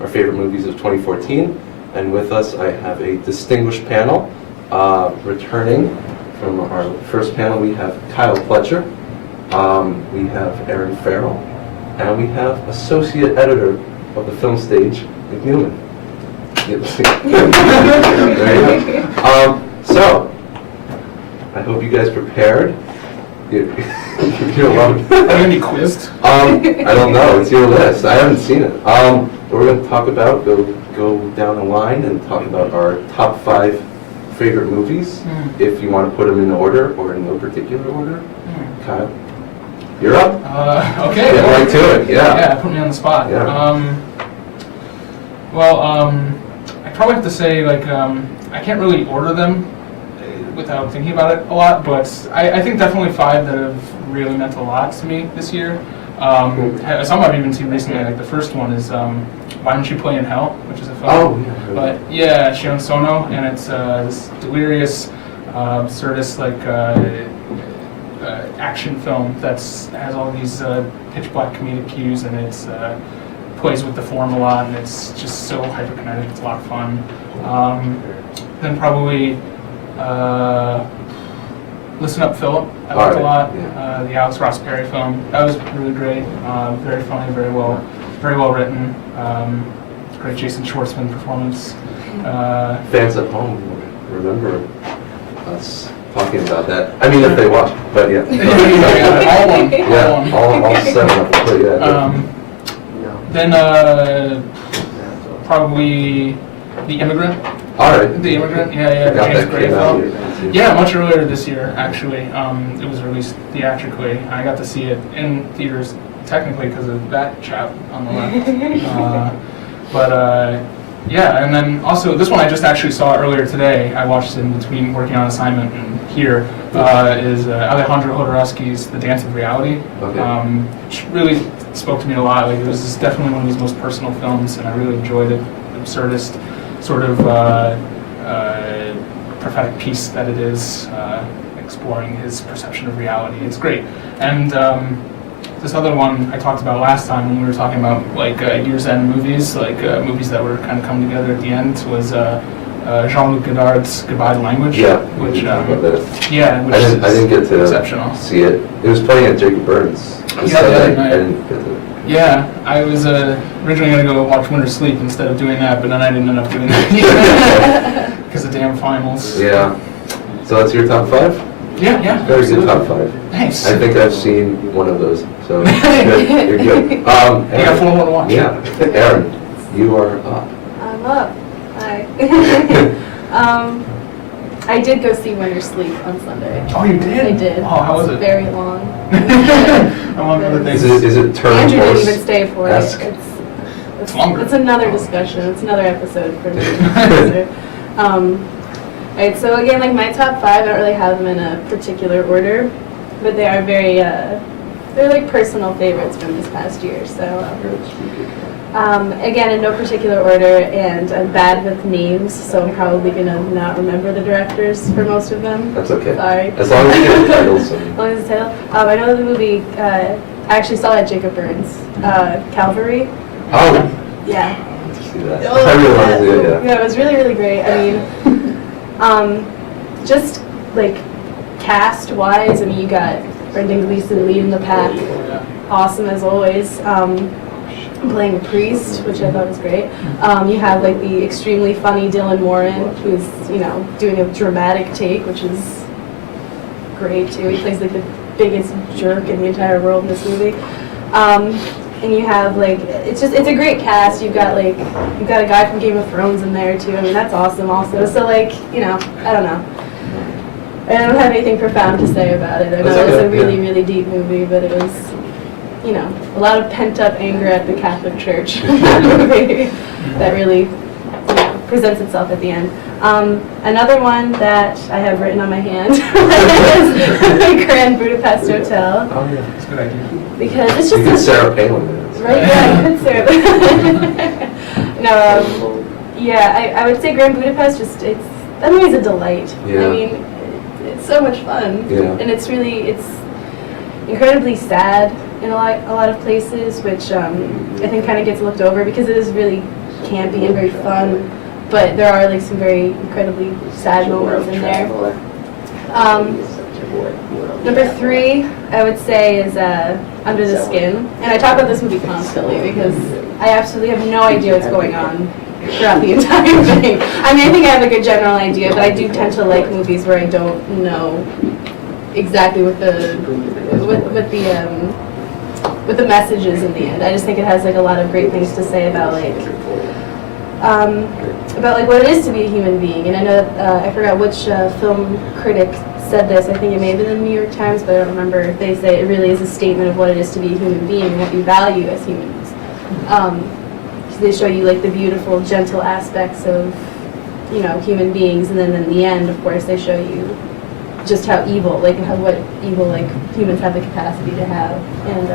our favorite movies of 2014. And with us, I have a distinguished panel. Returning from our first panel, we have Kyle Fletcher, we have Aaron Farrell, and we have Associate Editor of the Film Stage, Nick Newman. There you go. So, I hope you guys prepared. You're welcome. Are you going to be quizzed? I don't know. It's your list. I haven't seen it. We're going to talk about, go down the line and talk about our top 5 favorite movies, if you want to put them in order or in no particular order. Kyle, you're up. Okay. Get right to it. Yeah. Yeah, put me on the spot. Yeah. I probably have to say, like, I can't really order them without thinking about it a lot, but I think definitely 5 that have really meant a lot to me this year. Some I've even seen recently. Like the first one is Why Don't You Play in Hell, which is a film. Oh, yeah. But yeah, Shion Sono, and it's this delirious, absurdist, like action film that's has all these pitch black comedic cues, and it's plays with the form a lot, and it's just so hyperkinetic. It's a lot of fun. Then probably Listen Up, Philip. I liked a lot. Yeah. The Alex Ross Perry film. That was really great. Very funny, very well written. Great Jason Schwartzman performance. Fans at home remember us talking about that. I mean, if they watch, but yeah. All 7 of them. But yeah. Then probably The Immigrant. All right. The Immigrant, the James Gray film. Yeah, much earlier this year, actually. It was released theatrically. I got to see it in theaters, technically, because of that chap on the left. Yeah, and then also, this one I just actually saw earlier today. I watched it in between working on assignment and here, is Alejandro Jodorowsky's The Dance of Reality. Okay. Which really spoke to me a lot. Like, it was definitely one of his most personal films, and I really enjoyed it. Absurdist, sort of prophetic piece that it is, exploring his perception of reality. It's great. And this other one I talked about last time when we were talking about like year's end movies, like movies that were kind of coming together at the end, was Jean-Luc Godard's Goodbye to Language. Yeah. Which which I didn't get to exceptional. see it. It was playing at Jacob Burns. Yeah, the other night. I didn't get to. Yeah, I was originally going to go watch Winter Sleep instead of doing that, but then I didn't end up doing that because of damn finals. Yeah. So that's your top 5? Yeah. Very good top 5. Nice. I think I've seen one of those, so good. You're good. You got 4 more to watch. Yeah. Aaron, you are up. I'm up. Hi. I did go see Winter Sleep on Sunday. Oh, you did? I did. Oh, how was it? Very long. Among other things. Is it turn Andrew didn't horse? even stay for it. esque? It's longer. It's another discussion. It's another episode for me. Alright, so again, like my top 5, I don't really have them in a particular order, but they are very, they're like personal favorites from this past year. So, again, in no particular order, and I'm bad with names, so I'm probably gonna not remember the directors for most of them. That's okay. Sorry. As long as you get the titles. As long as the title. I know the movie, I actually saw it at Jacob Burns, Calvary. Oh, Yeah. I want to see that. Oh, I really want to see it, yeah. Yeah, it was really, really great. I mean, just like cast-wise, I mean, you got Brendan Gleeson leading the pack, awesome as always. Playing a priest, which I thought was great. You have like the extremely funny Dylan Moran, who's doing a dramatic take, which is great too. He plays like the biggest jerk in the entire world in this movie. And you have like it's a great cast. You've got a guy from Game of Thrones in there too. I mean, that's awesome also. So like, I don't know. I don't have anything profound to say about it. I know it was a really, really deep movie, but it was, a lot of pent-up anger at the Catholic Church in that movie that really presents itself at the end. Another one that I have written on my hand is Grand Budapest Hotel. Oh yeah, that's a good idea. Because it's just You get Sarah Palin in it. right, yeah, good Sarah. No, yeah, I would say Grand Budapest. That movie's a delight. Yeah. I mean, it's so much fun. Yeah. And it's incredibly sad in a lot of places, which I think kind of gets looked over because it is really campy and very fun, but there are like some very incredibly sad moments in there. Number 3, I would say, is Under the Skin. And I talk about this movie constantly because I absolutely have no idea what's going on throughout the entire thing. I mean, I think I have a good general idea, but I do tend to like movies where I don't know exactly what the message is in the end. I just think it has like a lot of great things to say about what it is to be a human being. And I know I forgot which film critic said this. I think it may have been in the New York Times, but I don't remember. If they say it really is a statement of what it is to be a human being and what we value as humans. So they show you like the beautiful, gentle aspects of, you know, human beings, and then in the end, of course, they show you just how evil, like what evil like humans have the capacity to have. And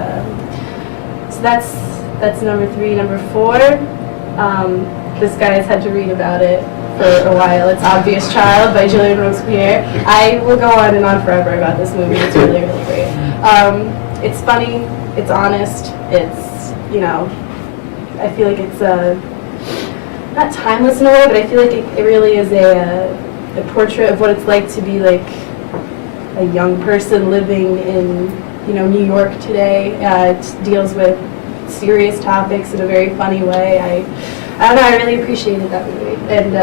so that's number 3. Number 4, this guy has had to read about it for a while. It's Obvious Child by Julian Robespierre. I will go on and on forever about this movie. It's really, really great. It's funny, it's honest, it's, you know, I feel like it's not timeless in a way, but I feel like it really is a portrait of what it's like to be like a young person living in, you know, New York today. It deals with serious topics in a very funny way. I don't know, I really appreciated that movie. And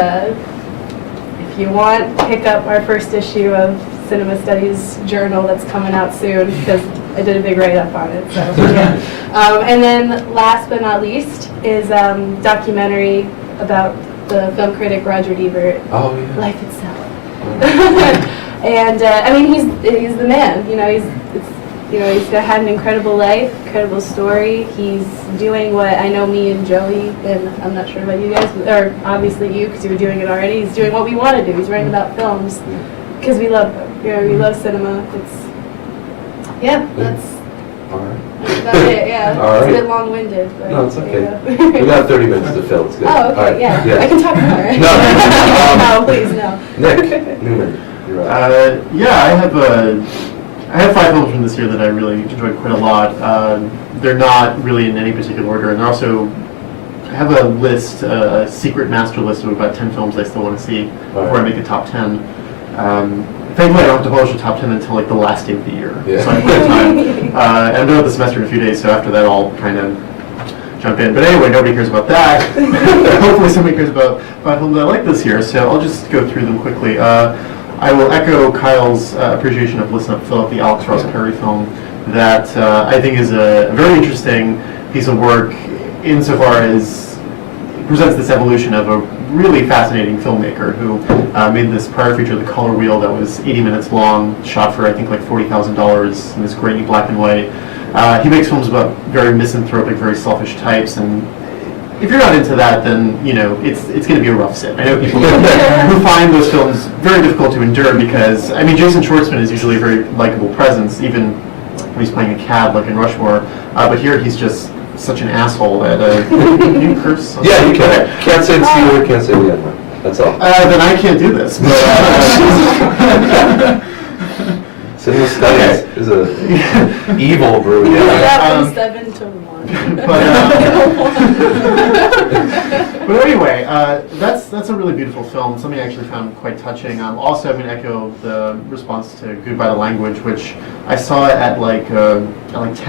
if you want, pick up our first issue of Cinema Studies Journal that's coming out soon, because I did a big write-up on it. So yeah. And then last but not least is documentary about the film critic Roger Ebert, Oh, yeah. Life Itself. And I mean, he's the man. You know, he's had an incredible life, incredible story. He's doing what I know me and Joey, and I'm not sure about you guys, or obviously you, because you were doing it already. He's doing what we want to do. He's writing about films because we love them. You know, we love cinema. That's All right. about it. Yeah, All it's right. a bit long-winded, but No, it's there you okay. go. We got 30 minutes to fill. It's good. Oh, All okay, right. yeah. I can talk more. No. No, please, no. Nick Newman, you're right. I have 5 films from this year that I really enjoyed quite a lot. They're not really in any particular order, and they're also, I have a list, a secret master list of about 10 films I still want to see before I make a top 10. Thankfully, I don't have to publish a top 10 until like the last day of the year, Yeah. so I have plenty of time. And I'm done with the semester in a few days, so after that I'll kind of jump in. But anyway, nobody cares about that. Hopefully somebody cares about 5 films I like this year, so I'll just go through them quickly. I will echo Kyle's appreciation of Listen Up, Fill Up, the Alex Ross Perry film that I think is a very interesting piece of work insofar as it presents this evolution of a really fascinating filmmaker who made this prior feature, The Color Wheel, that was 80 minutes long, shot for I think like $40,000 in this grainy black and white. He makes films about very misanthropic, very selfish types, and if you're not into that, then you know it's going to be a rough sit. I know people who find those films very difficult to endure because I mean Jason Schwartzman is usually a very likable presence, even when he's playing a cad like in Rushmore. But here he's just such an asshole that can you curse? Yeah, you can. Can't say the C word, can't say the N word. That's all. Then I can't do this. Cinema Studies is a evil brew. Yeah, Yeah. from 7 to 1. But anyway, that's a really beautiful film. Something I actually found quite touching. Also, I'm going to echo the response to Goodbye to Language, which I saw at like 10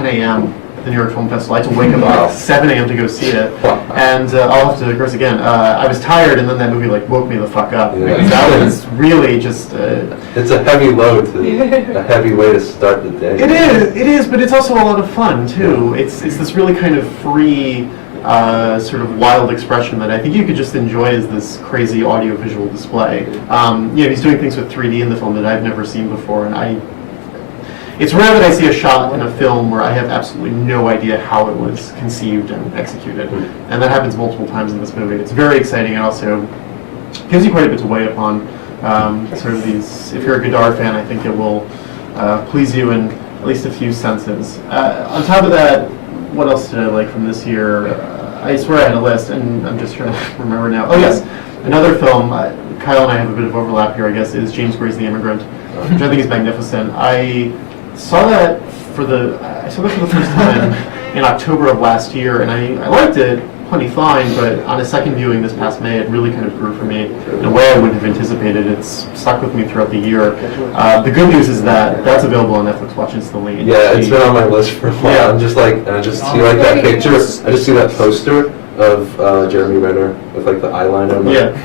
a.m. at the New York Film Festival. I had to wake up at Wow. like 7 a.m. to go see it, Wow. and I'll have to curse again. I was tired, and then that movie like woke me the fuck up. Yeah. Because that was really just. It's a heavy load, a heavy way to start the day. It is, but it's also a lot of fun too. It's this really kind of free, sort of wild expression that I think you could just enjoy as this crazy audiovisual display. He's doing things with 3D in the film that I've never seen before, and it's rare that I see a shot in a film where I have absolutely no idea how it was conceived and executed, and that happens multiple times in this movie. It's very exciting and also gives you quite a bit to weigh upon. Sort of these, if you're a Godard fan, I think it will please you in at least a few senses. On top of that, what else did I like from this year? I swear I had a list, and I'm just trying to remember now. Oh yes, another film, Kyle and I have a bit of overlap here, I guess, is James Gray's The Immigrant, which I think is magnificent. I saw that for the first time in October of last year, and I liked it, plenty fine, but on a second viewing this past May, it really kind of grew for me in a way I wouldn't have anticipated. It's stuck with me throughout the year. The good news is that that's available on Netflix. Watch instantly. Yeah, it's been on my list for a while. Yeah. I'm just like, and I just see like that picture. I just see that poster of Jeremy Renner with like the eyeliner. I'm like, Yeah.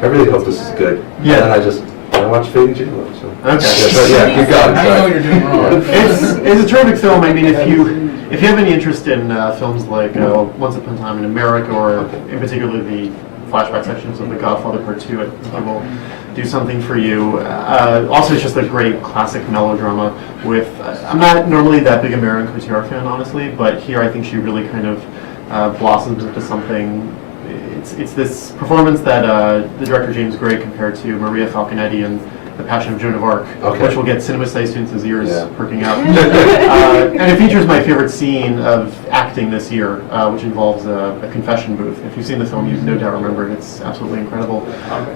I really hope this is good. Yeah. And then I watched Fading J-Lo. So. Okay. Yeah, but yeah, keep going. I know Sorry. you're doing wrong. It's a terrific film. I mean, if you have any interest in films like Once Upon a Time in America, or in particular the flashback sections of The Godfather Part 2, I think it will do something for you. Also, it's just a great classic melodrama with, I'm not normally that big a Marion Cotillard fan, honestly, but here I think she really kind of blossoms into something. It's this performance that the director James Gray compared to Maria Falconetti in The Passion of Joan of Arc, Okay. which will get CinemaSite students' ears Yeah. perking up. And it features my favorite scene of acting this year, which involves a confession booth. If you've seen the film, you no doubt remember it. It's absolutely incredible.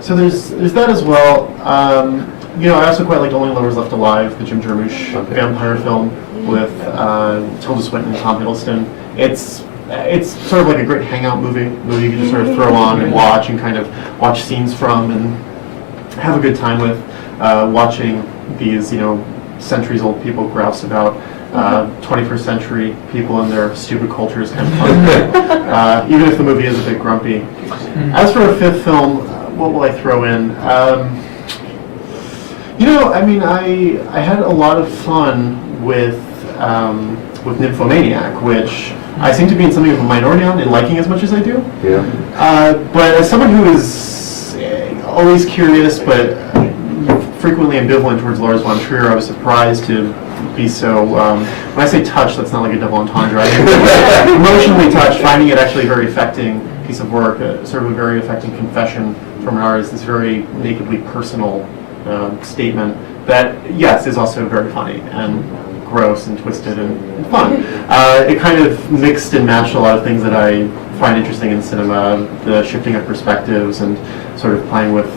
So there's that as well. I also quite like Only Lovers Left Alive, the Jim Jarmusch vampire film with Tilda Swinton and Tom Hiddleston. It's sort of like a great hangout movie you can just sort of throw on and watch watch scenes from and have a good time with. Watching these, centuries-old people grouse about 21st century people and their stupid culture is kind of fun, even if the movie is a bit grumpy. As for a fifth film, what will I throw in? I had a lot of fun with Nymphomaniac, which I seem to be in something of a minority on and liking as much as I do. Yeah. But as someone who is always curious but frequently ambivalent towards Lars von Trier, I was surprised to be so, when I say touched, that's not like a double entendre. I mean, emotionally touched, finding it actually a very affecting piece of work, sort of a very affecting confession from an artist, this very nakedly personal statement that, yes, is also very funny and gross and twisted and fun. It kind of mixed and matched a lot of things that I find interesting in cinema, the shifting of perspectives and sort of playing with,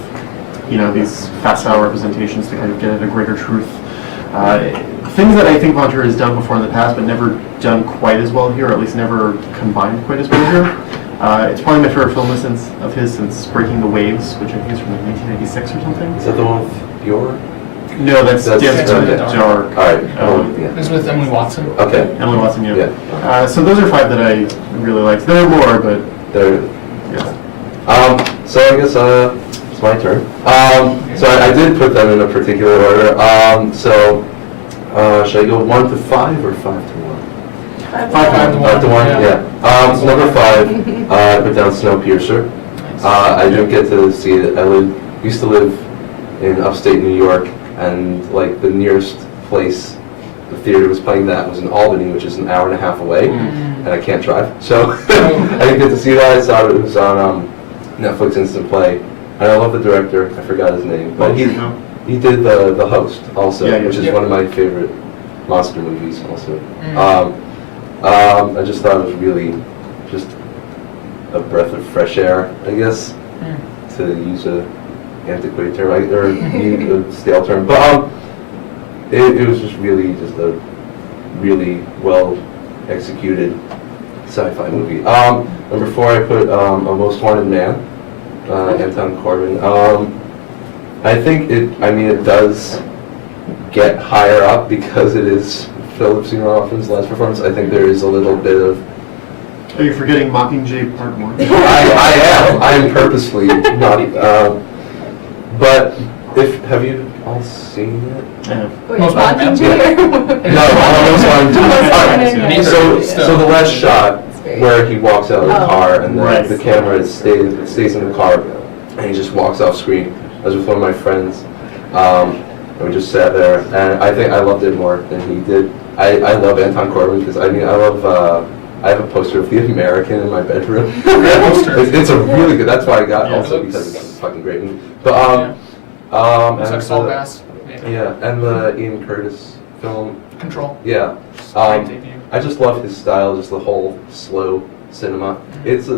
these facile representations to kind of get at a greater truth. Things that I think von Trier has done before in the past, but never done quite as well here, or at least never combined quite as well here. It's probably my favorite film of his since Breaking the Waves, which I think is from like 1996 or something. Is that the one with Bjork? No, that's That's Dance to the Dark. Dark. All right. It Yeah. was with Emily Watson. Okay. Emily Watson, yeah. Yeah. So those are five that I really liked. There are more, but There. yeah. So I guess it's my turn. So I did put them in a particular order. Should I go 1 to 5 or 5 to 1? 5 to 1. 5 to 1. Yeah. So number 5, I put down Snowpiercer. I didn't get to see it. I used to live in upstate New York, and like the nearest place the theater was playing that was in Albany, which is an hour and a half away, and I can't drive. So I didn't get to see that. I saw it was on Netflix Instant Play. And I love the director. I forgot his name, but he did the Host also, Yeah, yeah. which is one of my favorite monster movies also. I just thought it was really just a breath of fresh air, I guess, to use a antiquated term or a stale term. But it was just a really well executed sci-fi movie. Number 4, I put A Most Wanted Man. Anton Corbijn. I think it does get higher up because it is Philip Seymour Hoffman's last performance. I think there is a little bit of... Are you forgetting Mockingjay Part 1? I am purposefully not... but have you all seen it? Wait, Most Wanted Man? Mockingjay? No, Most Wanted Wanted Man. Man. So the last shot where he walks out of the Oh. car and Right. the camera stays in the car and he just walks off screen. I was with one of my friends and we just sat there and I think I loved it more than he did. I love Anton Corbijn because I have a poster of The American in my bedroom. poster. It's a really good, that's why I got Yeah, also it because looks- it's a fucking great movie. But Looks like Saul Bass. yeah, and the Ian Curtis film. Control. Yeah. Great debut. I just love his style, just the whole slow cinema. It's I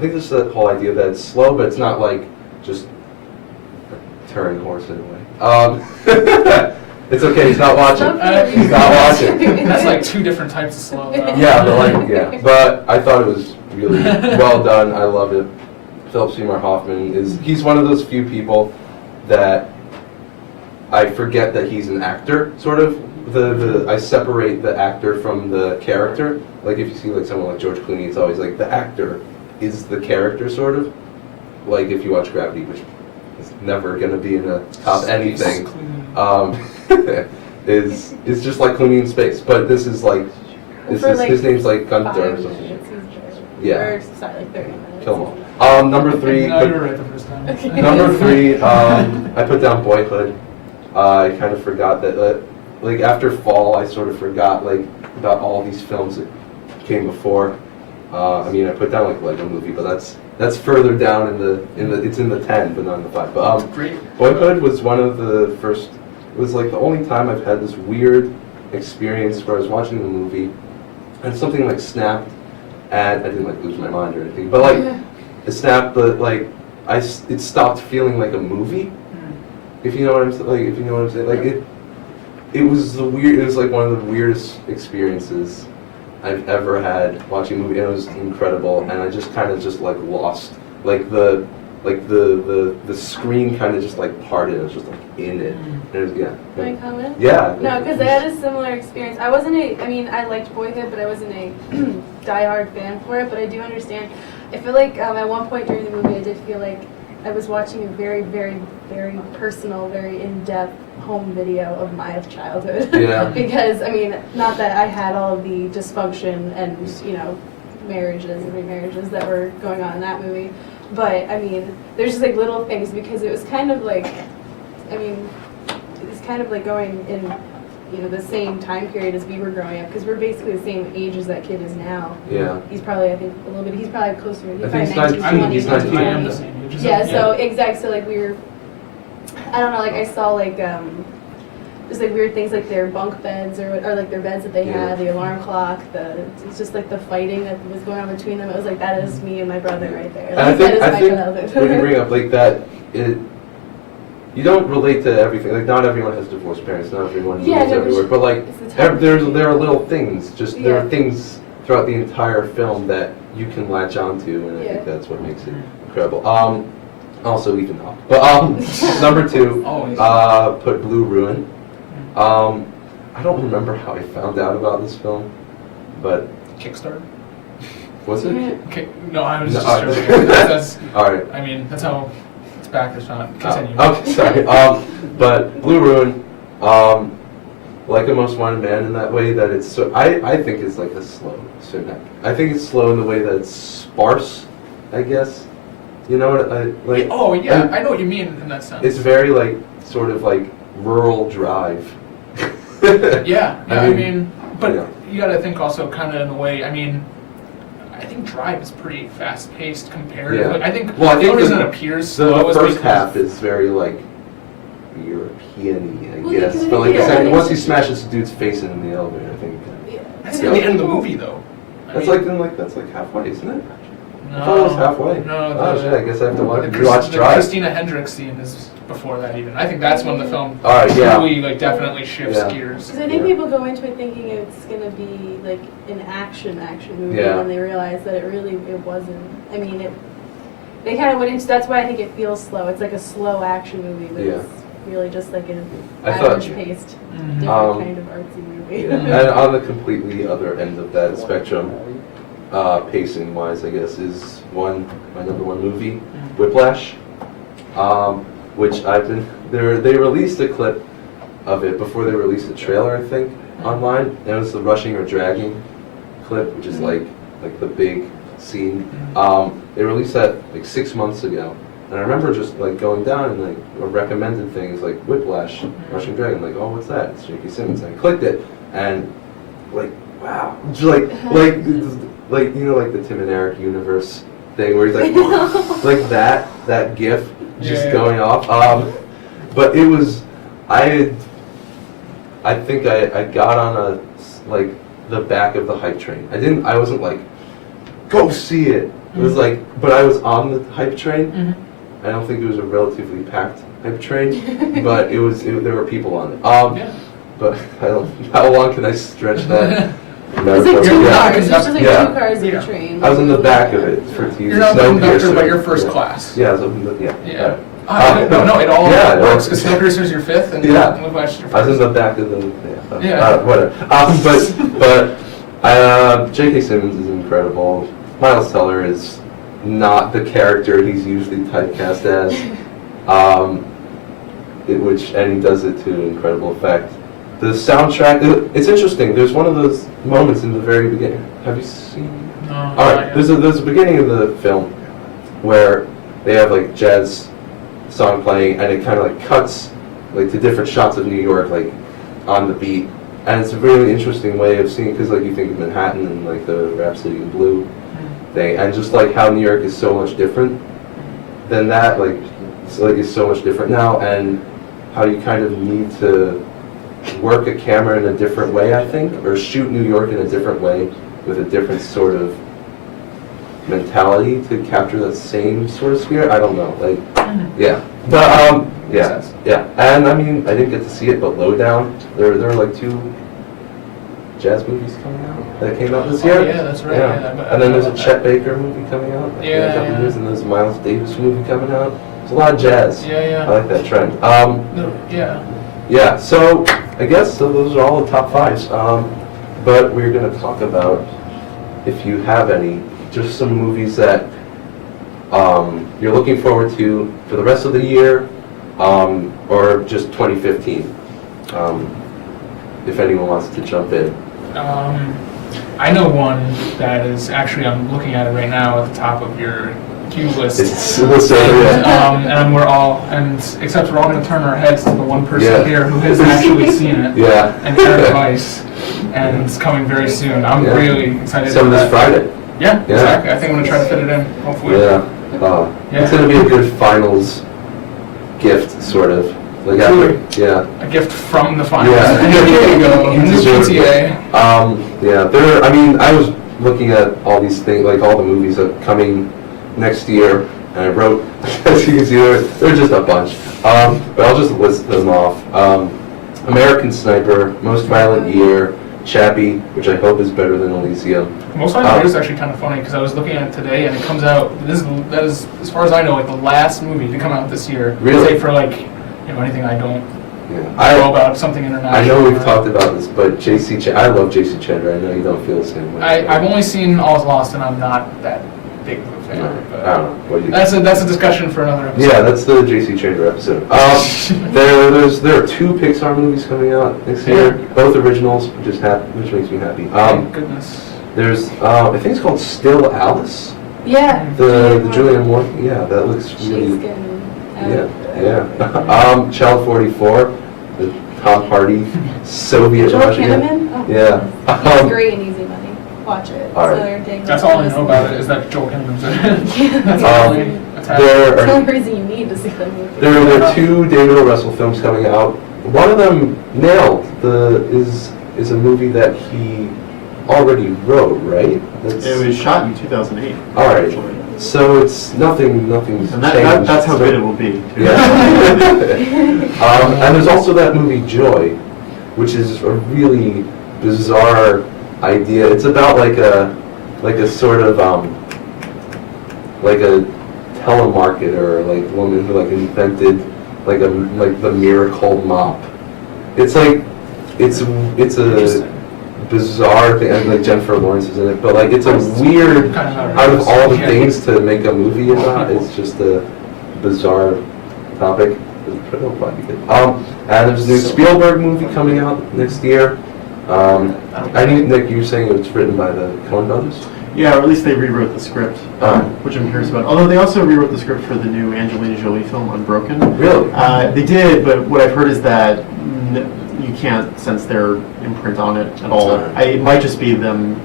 think there's that whole idea that it's slow, but it's not like just a Turing horse in a way. It's okay, he's not watching. He's not watching. That's like 2 different types of slow. Yeah, but but I thought it was really well done. I love it. Philip Seymour Hoffman he's one of those few people that I forget that he's an actor, sort of. I separate the actor from the character. Like if you see like someone like George Clooney, it's always like the actor is the character, sort of. Like if you watch Gravity, which is never gonna be in a top anything, is just like Clooney in space. But this is like, his name's like Gunther or something. Yeah. Or, sorry, like 30 minutes. Kill 'em all. Number 3. No, you were right the first time. Okay. Number 3, I put down Boyhood. I kind of forgot that, like after Fall, I sort of forgot like about all these films that came before. I mean, I put down like Lego Movie, but that's further down it's in the 10, but not in the 5. But Great. Boyhood was one of the first. It was like the only time I've had this weird experience where I was watching the movie and something like snapped, and I didn't like lose my mind or anything, but like it snapped, but like it stopped feeling like a movie. If you know what I'm saying, like it was it was like one of the weirdest experiences I've ever had watching a movie, and it was incredible, and I just kind of just like lost, like the screen kind of just like parted. I was just like in it. And it was, yeah. Can I comment? Yeah. No, because I had a similar experience. I liked Boyhood, but I wasn't a diehard fan for it, but I do understand. I feel like at one point during the movie, I did feel like I was watching a very, very, very personal, very in-depth home video of my childhood. Yeah. Because, I mean, not that I had all of the dysfunction and, marriages and remarriages that were going on in that movie, but, I mean, there's just, like, little things, because it was kind of like, it's kind of like going in, the same time period as we were growing up, because we're basically the same age as that kid is now. Yeah. He's probably, I think, a little bit, he's probably closer to, I think he's 19, 19, he's 20. 19. I am the same age as Yeah, him, so, exactly, so, like, we were, I don't know, like, I saw, like, just, like, weird things, like, their bunk beds, or like, their beds that they Yeah. had, the alarm clock, it's just, like, the fighting that was going on between them. It was like, that is me and my brother right there. And I Like, that is think my childhood. when you bring up like that, you don't relate to everything. Like not everyone has divorced parents. Not everyone Yeah, lives no, everywhere. But like it's the time there period. are little things. Just there Yeah. are things throughout the entire film that you can latch onto, and I think Yeah. that's what makes it incredible. Also Ethan Hawke. But number 2, Always. put Blue Ruin. I don't remember how I found out about this film, but Kickstarter. was it? Yeah. Okay. No, I was No, just alright. joking. That's, All right. I mean, that's how it's back. It's not. Continue. Okay, sorry. But Blue Ruin, like a Most Wanted Man in that way that it's so. I think it's like a slow cinematic. I think it's slow in the way that it's sparse. I guess. You know what I like? Oh yeah, and I know what you mean in that sense. It's very like sort of like rural drive. Yeah, I I mean, mean, but yeah. you got to think also kind of in a way. I mean, I think Drive is pretty fast-paced comparatively. Yeah. I think Well, I the think only reason the- it appears The slow is first because half is very like European-y, I Well, guess. because But like the yeah, second, I once he think- smashes the dude's face in the elevator, I think. that's at the end of the movie though. I That's mean, that's like halfway, isn't it? no, I thought it was halfway. No, Oh shit, I guess I have to watch, the rewatch Drive. Christina Hendricks scene is before that even. I think that's when the film All right, yeah. truly like definitely shifts Yeah. gears. Because I think Yeah. people go into it thinking it's gonna be like an action movie, Yeah. and they realize that it wasn't. I mean, they kind of went into. That's why I think it feels slow. It's like a slow action movie, but Yeah. it's really just like an I thought- average paced, Mhm. different kind of artsy movie. And on the completely other end of that spectrum, pacing wise, I guess, is my number one movie, Whiplash, which they released a clip of it before they released the trailer, I think, online. And it was the rushing or dragging clip, which is like the big scene. They released that like 6 months ago. And I remember just like going down and like recommended things like Whiplash, Rushing Dragon, like, oh, what's that? It's J.K. Simmons. And I clicked it, and like, wow, just like you know, like the Tim and Eric universe thing where he's like, like that GIF just Yeah. going off. But it was, I think I got on like the back of the hype train. I wasn't like, go see it. It was like, but I was on the hype train. Mhm. I don't think it was a relatively packed hype train, but there were people on it. Yeah. But I don't, how long can I stretch that? Is it two Yeah. cars? It's just like Yeah. 2 cars in Yeah. a train. I was in the back of it for to use You're not a the conductor, Snowpiercer. but you're first Yeah. class. Yeah, I was in the, yeah. Yeah. Right. No, it all Yeah, it works. all- Because Snowpiercer's your fifth, and Yeah. Whiplash is your I was in first. the back of the, Yeah. whatever. J.K. Simmons is incredible. Miles Teller is not the character he's usually typecast as, and he does it to incredible effect. The soundtrack, it's interesting. There's one of those moments in the very beginning. Have you seen? No, All not right, yet. there's a beginning of the film where they have like jazz song playing, and it kind of like cuts like to different shots of New York, like on the beat, and it's a really interesting way of seeing, because like you think of Manhattan and like the Rhapsody in Blue thing, and just like how New York is so much different than that, like is so much different now, and how you kind of need to work a camera in a different way, I think, or shoot New York in a different way with a different sort of mentality to capture that same sort of spirit. I don't know, like, yeah. But, yeah, Makes sense. yeah. And I mean, I didn't get to see it, but Lowdown, there are like 2 jazz movies coming out that came out this year. Oh, yeah, that's right. Yeah, but- And then there's a Chet Baker movie coming out in Yeah, a couple yeah. years, and there's a Miles Davis movie coming out. There's a lot of jazz. Yeah, I yeah. like that trend. No, yeah. Yeah, so I guess those are all the top 5s. But we're going to talk about, if you have any, just some movies that you're looking forward to for the rest of the year, or just 2015. If anyone wants to jump in. I know one that is actually, I'm looking at it right now at the top of your queue list. It's yeah. And we're all, except we're all going to turn our heads to the one person Yeah. here who has actually seen it. Yeah. And Eric Weiss, and it's coming very soon. I'm Yeah. really excited So about this that. Friday. Yeah, Yeah. exactly. I think I'm going to try to fit it in, hopefully. Yeah. Yeah. It's going to be a good finals gift, sort of. Like Truly. yeah. A gift from the finals. Yeah. There you go. You In the deserve it. PTA. Yeah, I mean, I was looking at all these things, like all the movies that are coming next year, and I wrote, as you can see, there are just a bunch. But I'll just list them off. American Sniper, Most Violent Year, Chappie, which I hope is better than Elysium. Most of my is actually kind of funny because I was looking at it today and it comes out. That is, as far as I know, like the last movie to come out this year. Really? Save for like, anything I don't Yeah. know about, something international. I know we've talked about this, but I love J.C. Chandler. I know you don't feel the same way. I've only seen All's Lost and I'm not that big of a fan. I But don't know. What do you that's a discussion for another episode. Yeah, that's the J.C. Chandler episode. There are 2 Pixar movies coming out next year, both originals, which makes me happy. Thank goodness. There's I think it's called Still Alice. Yeah. The Julianne Moore. Yeah, that looks She's really. getting out. Yeah. Child 44, the Tom Hardy Soviet Joel Russia. Kinnaman? Oh, Yeah. He's great and Easy Money. Watch it. All right. So everything That's all I know about it is that Joel Kinnaman's in it. Yeah. That's Um, all I attached. There It's the are only reason you need to see the movie. there are 2 David O. Russell films coming out. One of them nailed is a movie that he already wrote, right? It was shot in 2008. All right. actually. So it's nothing's And changed. that's how So- good it will be. too. Yeah. And there's also that movie Joy, which is a really bizarre idea. It's about like a sort of like a telemarketer, like woman who like invented like the miracle mop. It's like it's a Interesting. bizarre thing, and like Jennifer Lawrence is in it, but like it's a weird, Kind of out of all the yeah. things to make a movie about, it's just a bizarre topic. It'll probably be good. And there's a new Spielberg movie coming out next year. I think, Nick, you were saying it's written by the Coen brothers? Yeah, or at least they rewrote the script, which I'm curious about. Although they also rewrote the script for the new Angelina Jolie film, Unbroken. Really? They did, but what I've heard is that you can't sense their imprint on it at all. It might just be them.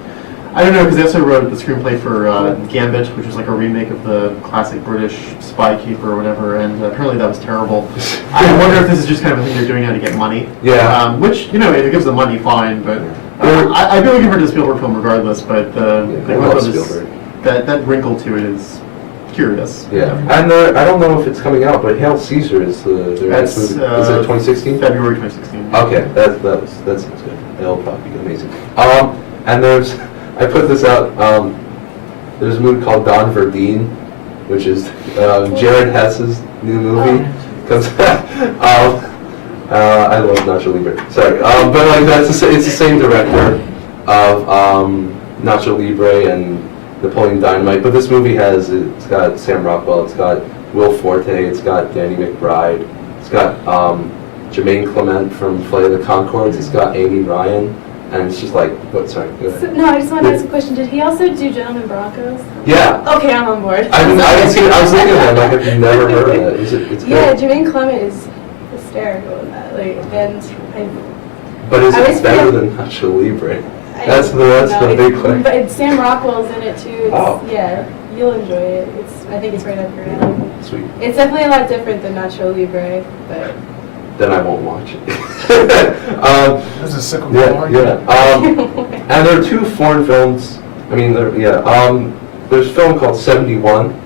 I don't know, because they also wrote the screenplay for Gambit, which was like a remake of the classic British spy caper or whatever, and apparently that was terrible. I wonder if this is just kind of a thing they're doing now to get money. Yeah. Which, if it gives them money, fine, but I'd be looking forward to the Spielberg film regardless, but I the love Coen brothers, Spielberg. that wrinkle to it is curious. Yeah. And I don't know if it's coming out, but Hail Caesar is their next That's, movie. Is it 2016? February 2016. Okay, that sounds good. It'll probably be amazing. And I put this out, there's a movie called Don Verdeen, which is Jared Hess's new movie. Comes I love Nacho Libre. Sorry, but like it's the same director of Nacho Libre and Napoleon Dynamite. But this movie it's got Sam Rockwell, it's got Will Forte, it's got Danny McBride, it's got Jermaine Clement from Flight of the Conchords, it's got Amy Ryan, and it's just like, what? Sorry, go ahead. So, no, I just want to ask a question. Did he also do Gentlemen Broncos? Yeah. Okay, I'm on board. I haven't seen it. I was looking at it. Like, I've never heard of it. It's Yeah, good. Jermaine Clement is hysterical in that. Like, and But is I it always better feel- than Nacho Libre? I That's the no, big question. But Sam Rockwell's in it too. It's, Oh. Yeah, you'll enjoy it. I think it's right up your alley. Sweet. It's definitely a lot different than Nacho Libre, but Then I won't watch it. This is cyclical. Yeah. And there are two foreign films. I mean, there's a film called 71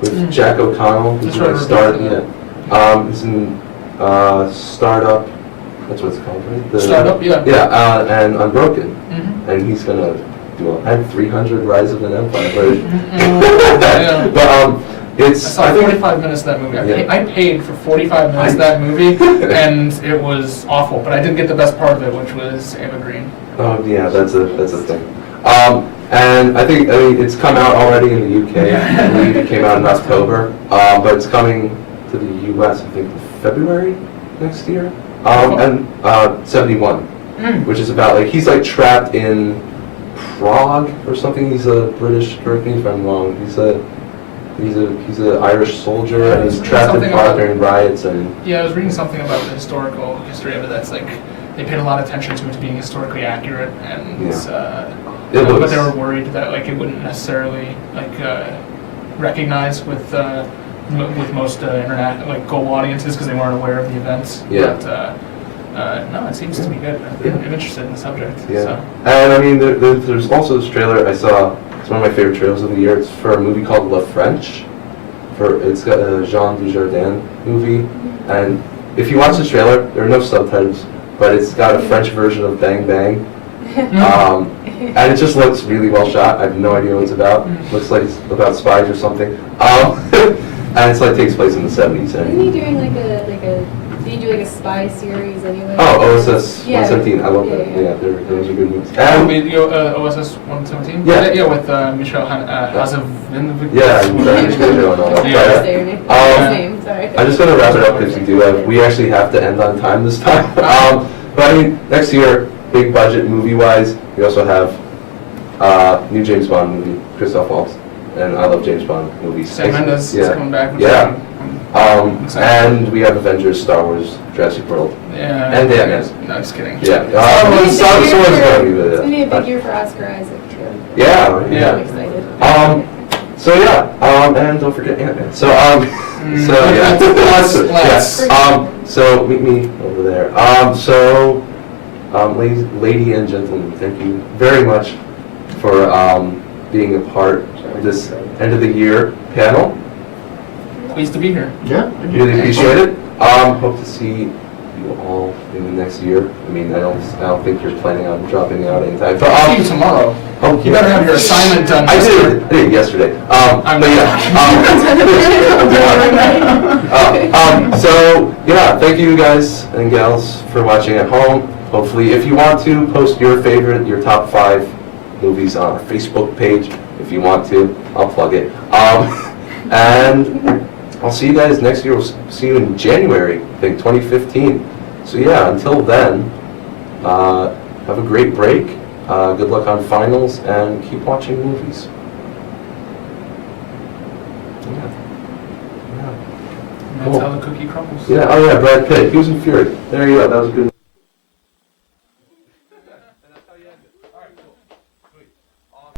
with Jack O'Connell. That's Who's right, like starred. Rebecca. Yeah. He's in Startup. That's what it's called, right? Startup, yeah. Yeah, and Unbroken. Mhm. And he's gonna do and 300 Rise of an Empire. Yeah. But I it's saw 45 minutes of that movie. Yeah. I paid for 45 minutes of that movie, and it was awful. But I did get the best part of it, which was Ava Green. Oh yeah, that's a thing. And I mean it's come out already in the UK. I believe it came out in October, but it's coming to the US I think in February next year. And 71, which is about like he's like trapped in Prague or something. He's a British. Correct me if I'm wrong. He's an Irish soldier and he's trapped in Something Prague about- during riots and. Yeah, I was reading something about the historical history of it. That's like they paid a lot of attention to it being historically accurate, and It but looks- they were worried that like it wouldn't necessarily like recognize with most internet like global audiences because they weren't aware of the events. Yeah. But no, it seems to be good. I'm interested in the subject. Yeah, So. and I mean, there's also this trailer I saw. It's one of my favorite trailers of the year. It's for a movie called La French. It's got a Jean Dujardin movie, and if you watch the trailer, there are no subtitles, but it's got a French version of Bang Bang, and it just looks really well shot. I have no idea what it's about. Looks like it's about spies or something, and it's like takes place in the 70s. isn't And he doing like a did he do like a spy series anyway? oh, OSS Yeah. 117. I love that. Yeah. Yeah, those are good movies. And And OSS 117? Yeah. Yeah, with Michelle Hazavinovic. yeah, and Joe and all that. Yeah. Just say your name. Um, His name, sorry. I'm just going to wrap it up because we actually have to end on time this time. But I mean, next year, big budget movie-wise, we also have new James Bond movie, Christoph Waltz, and I love James Bond movies. Sam Mendes is coming back. which Yeah. I'm excited. And we have Avengers, Star Wars, Jurassic World. Yeah. And Ant-Man. No, just kidding. Yeah. It's gonna be a big Someone's year going to for- be with It's gonna be a it. big year for Oscar Isaac too. Yeah, I'm yeah. excited. So yeah, and don't forget Ant-Man. So yeah, Let's. so meet me over there. Lady and gentlemen, thank you very much for being a part of this end of the year panel. Pleased to be here. Yeah. Really appreciate it. Hope to see you all in the next year. I mean, I don't think you're planning on dropping out anytime. But I'll see you tomorrow. oh, You better have your assignment done. I did it yesterday. I'm But yeah. So yeah, thank you guys and gals for watching at home. Hopefully, if you want to, post your top 5 movies on our Facebook page. If you want to, I'll plug it. And I'll see you guys next year. We'll see you in January, I think, 2015. So yeah, until then, have a great break. Good luck on finals, and keep watching movies. Yeah. That's how the cookie crumbles. Yeah. Oh yeah, Brad Pitt. He was in Fury. There you go. That was good.